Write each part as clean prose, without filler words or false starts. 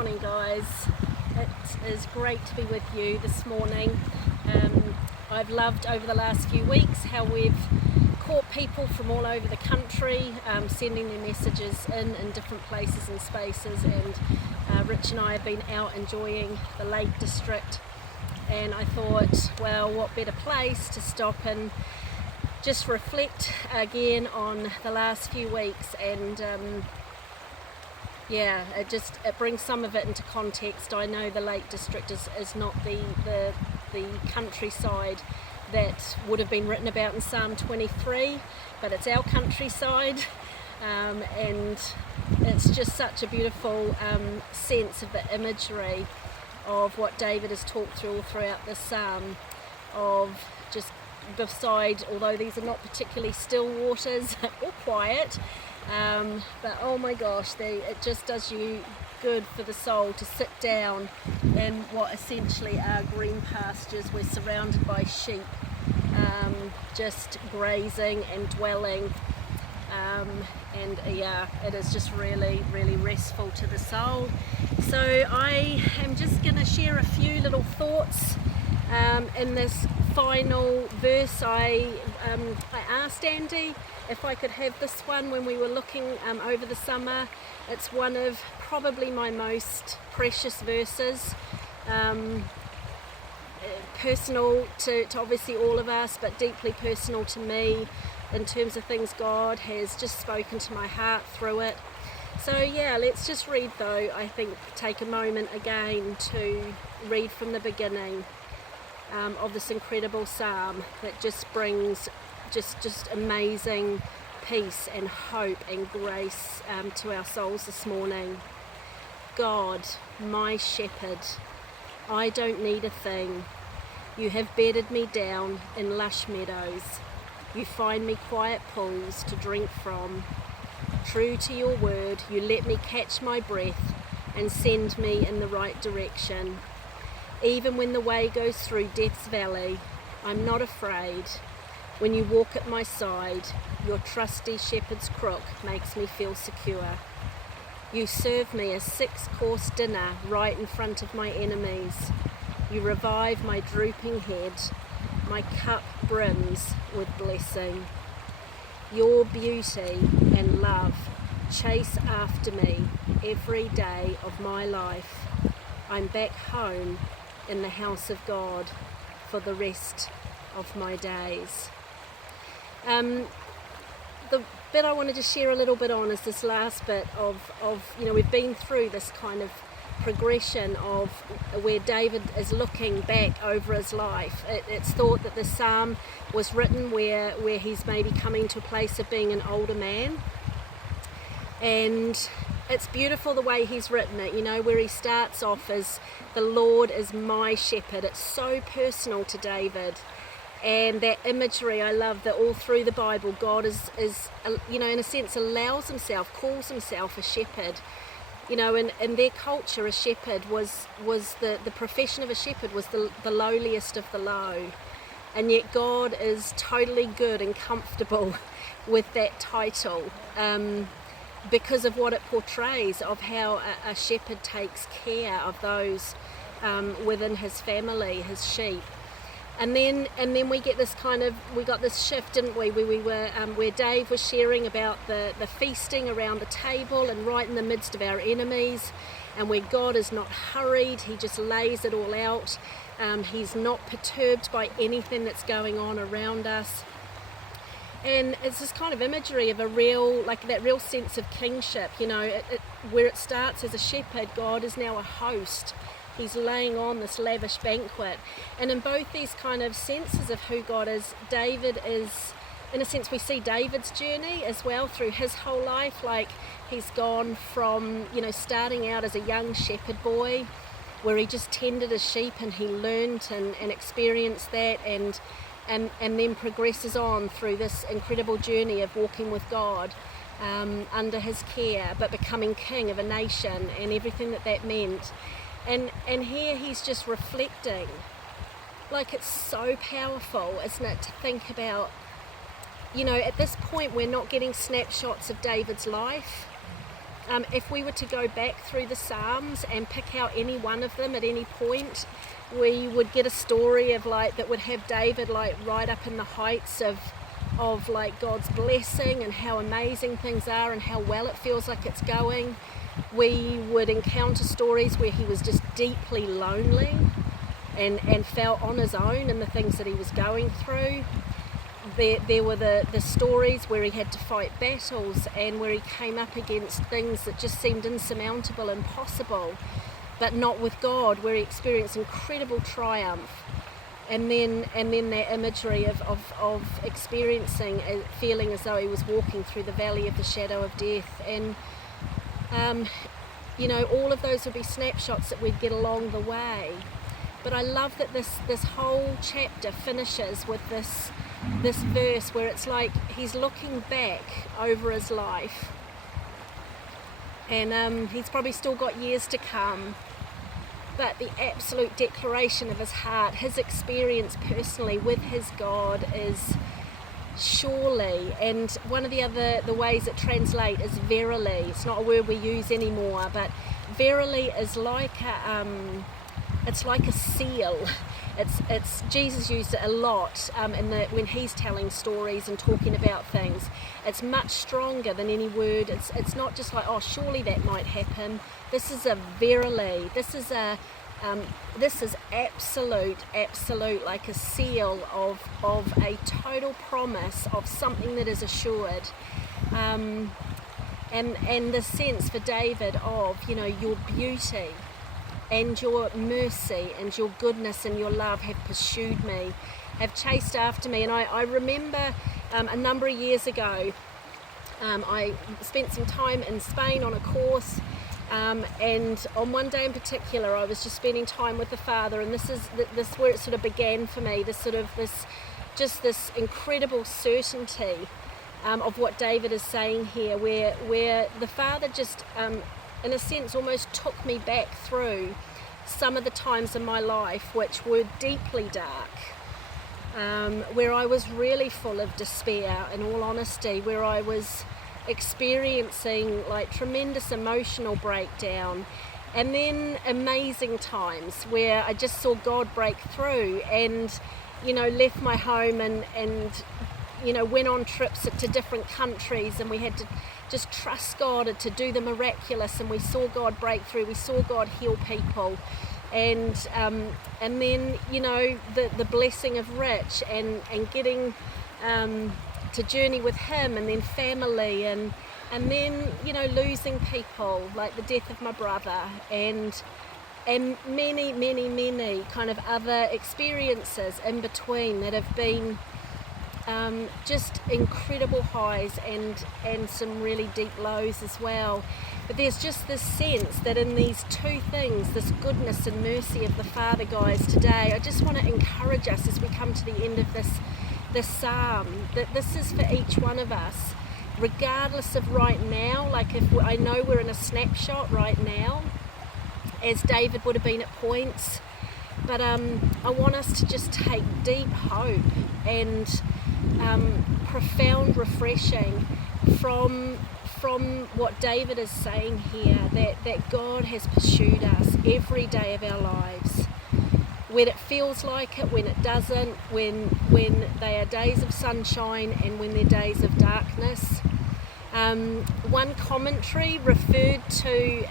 morning, guys. It is great to be with you this morning. I've loved over the last few weeks how we've caught people from all over the country sending their messages in different places and spaces, and Rich and I have been out enjoying the Lake District, and I thought, well, what better place to stop and just reflect again on the last few weeks. And it brings some of it into context. I know the Lake District is not the countryside that would have been written about in Psalm 23, but it's our countryside, and it's just such a beautiful sense of the imagery of what David has talked through all throughout this psalm, of just beside, although these are not particularly still waters or quiet, but oh my gosh, it just does you good for the soul to sit down in what essentially are green pastures. We're surrounded by sheep, just grazing and dwelling, it is just really, really restful to the soul. So I am just going to share a few little thoughts in this final verse. I asked Andy if I could have this one when we were looking over the summer. It's one of probably my most precious verses, personal to obviously all of us, but deeply personal to me in terms of things God has just spoken to my heart through it. So yeah, let's just read though. I think take a moment again to read from the beginning of this incredible psalm that just brings just amazing peace and hope and grace to our souls this morning. God, my shepherd, I don't need a thing. You have bedded me down in lush meadows. You find me quiet pools to drink from. True to your word, you let me catch my breath and send me in the right direction. Even when the way goes through death's valley, I'm not afraid. When you walk at my side, your trusty shepherd's crook makes me feel secure. You serve me a 6-course dinner right in front of my enemies. You revive my drooping head. My cup brims with blessing. Your beauty and love chase after me every day of my life. I'm back home in the house of God for the rest of my days. The bit I wanted to share a little bit on is this last bit of we've been through this kind of progression of where David is looking back over his life. It's thought that the psalm was written where he's maybe coming to a place of being an older man, and it's beautiful the way he's written it, where he starts off as the Lord is my shepherd. It's so personal to David. And that imagery, I love that all through the Bible, God is in a sense calls himself a shepherd. In their culture, a shepherd was the profession of a shepherd was the lowliest of the low. And yet God is totally good and comfortable with that title because of what it portrays of how a shepherd takes care of those within his family, his sheep. And then we get this we got this shift, didn't we? Where we were, where Dave was sharing about the feasting around the table and right in the midst of our enemies, and where God is not hurried, he just lays it all out. He's not perturbed by anything that's going on around us. And it's this kind of imagery of a real sense of kingship, where it starts as a shepherd, God is now a host. He's laying on this lavish banquet. And in both these kind of senses of who God is, David is, in a sense, we see David's journey as well through his whole life. Like he's gone from, starting out as a young shepherd boy where he just tended his sheep and he learned and experienced that and then progresses on through this incredible journey of walking with God under his care, but becoming king of a nation and everything that meant. And here he's just reflecting. Like, it's so powerful, isn't it, to think about, at this point we're not getting snapshots of David's life. if we were to go back through the Psalms and pick out any one of them at any point, we would get a story of like that would have David like right up in the heights of like God's blessing and how amazing things are and how well it feels like it's going. We would encounter stories where he was just deeply lonely and felt on his own in the things that he was going through. There were the stories where he had to fight battles and where he came up against things that just seemed insurmountable, impossible, but not with God, where he experienced incredible triumph. And then that imagery of experiencing, feeling as though he was walking through the valley of the shadow of death. And all of those would be snapshots that we'd get along the way. But I love that this whole chapter finishes with this verse where it's like he's looking back over his life, and he's probably still got years to come, but the absolute declaration of his heart, his experience personally with his God is surely, and one of the ways it translates is verily. It's not a word we use anymore, but verily is like it's like a seal. It's Jesus used it a lot when he's telling stories and talking about things. It's much stronger than any word. It's not just like, oh, surely that might happen. This is a verily. This is absolute, like a seal of a total promise of something that is assured. And the sense for David of, your beauty and your mercy and your goodness and your love have pursued me, have chased after me. And I remember a number of years ago, I spent some time in Spain on a course, and on one day in particular I was just spending time with the Father, and this where it sort of began for me, this incredible certainty of what David is saying here, where the Father just in a sense almost took me back through some of the times in my life which were deeply dark, where I was really full of despair, in all honesty, where I was experiencing like tremendous emotional breakdown, and then amazing times where I just saw God break through and left my home and went on trips to different countries, and we had to just trust God to do the miraculous, and we saw God break through, we saw God heal people, and then the blessing of Rich and getting to journey with him, and then family, and then losing people, like the death of my brother, and many kind of other experiences in between that have been just incredible highs and some really deep lows as well. But there's just this sense that in these two things, this goodness and mercy of the Father, guys, today, I just want to encourage us as we come to the end of this psalm, that this is for each one of us, regardless of right now. Like, if I know we're in a snapshot right now, as David would have been at points, but I want us to just take deep hope and profound refreshing from what David is saying here, that God has pursued us every day of our lives, when it feels like it, when it doesn't, when they are days of sunshine and when they're days of darkness. One commentary referred to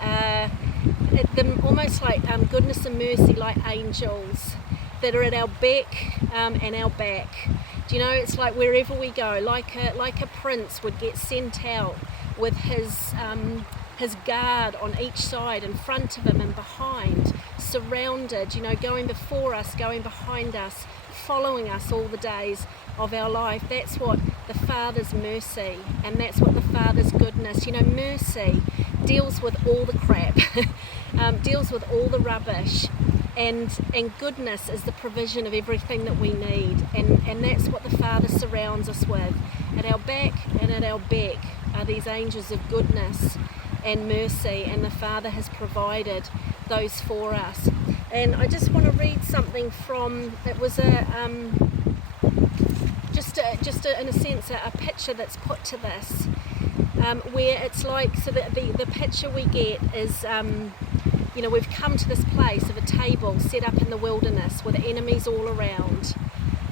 them almost like goodness and mercy like angels that are at our beck and our back. Do you know, it's like wherever we go, like a prince would get sent out with his guard on each side, in front of him and behind, surrounded, going before us, going behind us, following us all the days of our life. That's what the Father's mercy, and that's what the Father's goodness. Mercy deals with all the crap, deals with all the rubbish, and goodness is the provision of everything that we need, and that's what the Father surrounds us with. At our back and at our beck are these angels of goodness and mercy, and the Father has provided those for us. And I just want to read something from, it was in a sense a picture that's put to this, where it's like, so that the picture we get is, we've come to this place of a table set up in the wilderness with enemies all around,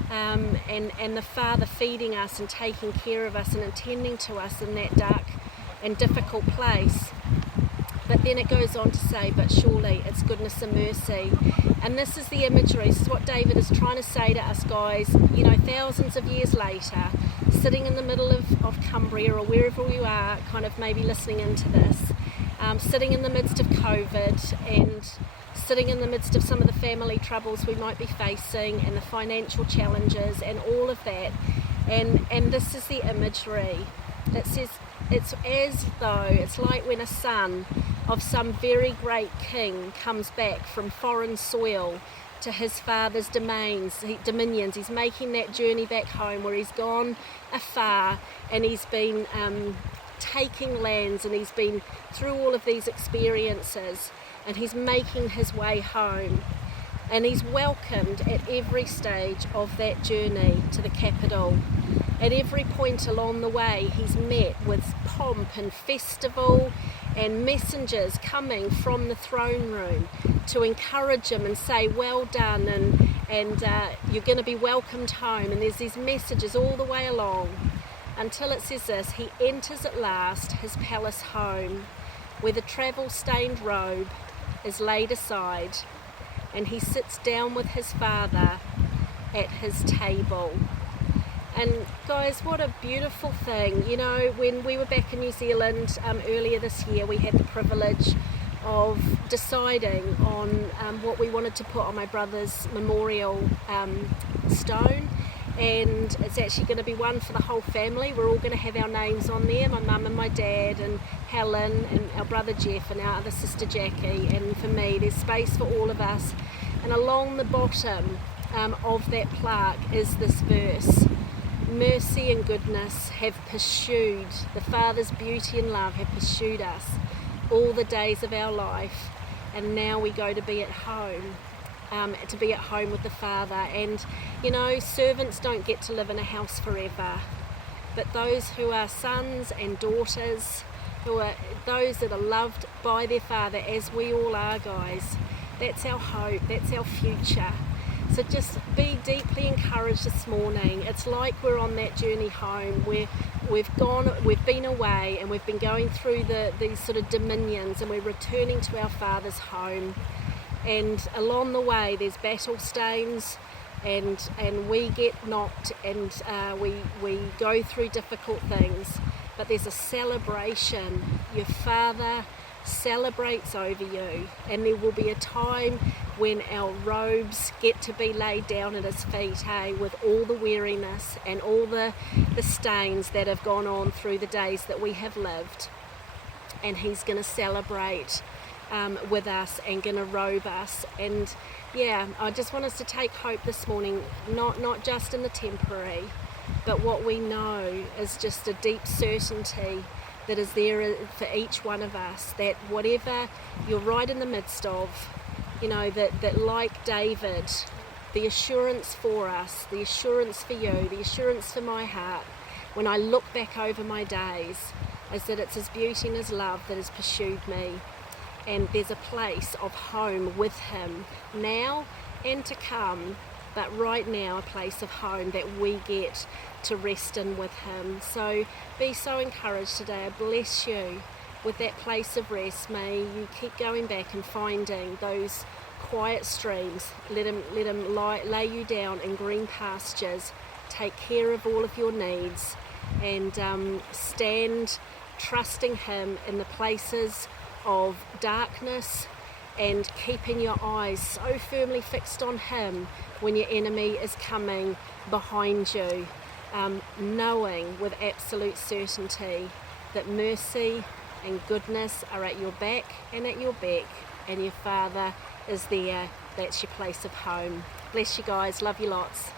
and the Father feeding us and taking care of us and attending to us in that dark and difficult place. But then it goes on to say, but surely it's goodness and mercy. And this is the imagery, this is what David is trying to say to us guys, thousands of years later, sitting in the middle of Cumbria or wherever you are, kind of maybe listening into this, sitting in the midst of COVID and sitting in the midst of some of the family troubles we might be facing and the financial challenges and all of that. And this is the imagery. It says, it's as though, it's like when a son of some very great king comes back from foreign soil to his father's dominions. He's making that journey back home where he's gone afar and he's been taking lands and he's been through all of these experiences and he's making his way home. And he's welcomed at every stage of that journey to the capital. At every point along the way, he's met with pomp and festival and messengers coming from the throne room to encourage him and say, well done, and you're going to be welcomed home. And there's these messages all the way along until it says this: he enters at last his palace home, where the travel-stained robe is laid aside, and he sits down with his Father at his table. And guys, what a beautiful thing. When we were back in New Zealand earlier this year, we had the privilege of deciding on what we wanted to put on my brother's memorial stone. And it's actually going to be one for the whole family. We're all going to have our names on there, my mum and my dad and Helen and our brother Jeff and our other sister Jackie, and for me. There's space for all of us. And along the bottom of that plaque is this verse: mercy and goodness have pursued, the Father's beauty and love have pursued us all the days of our life, and now we go to be at home. With the Father. And servants don't get to live in a house forever, but those who are sons and daughters, who are those that are loved by their Father, as we all are, guys, that's our hope, that's our future. So just be deeply encouraged this morning. It's like we're on that journey home where we've been away and we've been going through these sort of dominions, and we're returning to our Father's home. And along the way there's battle stains, and we get knocked, and we go through difficult things, but there's a celebration. Your Father celebrates over you, and there will be a time when our robes get to be laid down at his feet, with all the weariness and all the stains that have gone on through the days that we have lived, and he's going to celebrate with us and going to robe us. And I just want us to take hope this morning, not just in the temporary, but what we know is just a deep certainty that is there for each one of us, that whatever you're right in the midst of, that like David, the assurance for us, the assurance for you, the assurance for my heart, when I look back over my days, is that it's his beauty and his love that has pursued me. And there's a place of home with him now and to come, but right now a place of home that we get to rest in with him. So be so encouraged today. I bless you with that place of rest. May you keep going back and finding those quiet streams. Let him lay you down in green pastures. Take care of all of your needs, and stand trusting him in the places of darkness, and keeping your eyes so firmly fixed on him when your enemy is coming behind you, knowing with absolute certainty that mercy and goodness are at your back and at your beck, and your Father is there. That's your place of home. Bless you guys. Love you lots.